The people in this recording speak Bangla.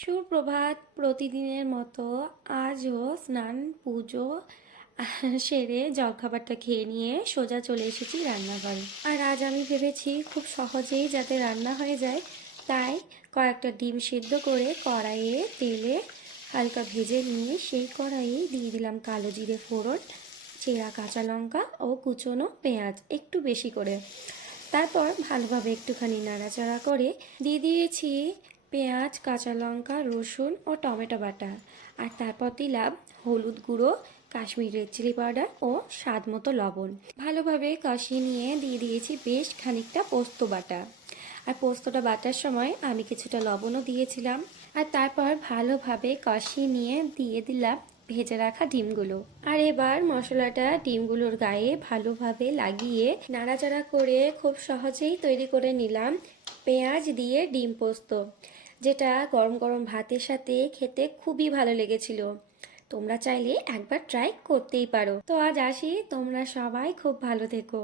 সুপ্রভাত। প্রতিদিনের মতো আজও স্নান পুজো সেরে জলখাবারটা খেয়ে নিয়ে সোজা চলে এসেছি রান্নাঘরে। আর আজ আমি ভেবেছি খুব সহজেই যাতে রান্না হয়ে যায়, তাই কয়েকটা ডিম সিদ্ধ করে কড়াইয়ে তেলে হালকা ভেজে নিয়ে সেই কড়াইয়ে দিয়ে দিলাম কালো জিরে ফোড়ন, চেরা কাঁচা লঙ্কা ও কুচনো পেঁয়াজ একটু বেশি করে। তারপর ভালোভাবে একটুখানি নাড়াচাড়া করে দিয়ে দিয়েছি পেঁয়াজ, কাঁচা লঙ্কা, রসুন ও টমেটো বাটা। আর তারপর দিলাম হলুদ গুঁড়ো, কাশ্মীরি রেড চিলি পাউডার ও স্বাদ মতো লবণ। ভালোভাবে কষিয়ে নিয়ে দিয়ে দিয়েছি বেশ খানিকটা পোস্ত বাটা। আর পোস্তটা বাটার সময় আমি কিছুটা লবণও দিয়েছিলাম। আর তারপর ভালোভাবে কষিয়ে নিয়ে দিয়ে দিলাম ভেজে রাখা ডিমগুলো। আর এবার মশলাটা ডিমগুলোর গায়ে ভালোভাবে লাগিয়ে নাড়াচাড়া করে খুব সহজেই তৈরি করে নিলাম পেঁয়াজ দিয়ে ডিম পোস্ত, যেটা গরম গরম ভাতের সাথে খেতে খুবই ভালো লেগেছিল। তোমরা চাইলে একবার ট্রাই করতেই পারো। তো আজ আসি, তোমরা সবাই খুব ভালো থেকো।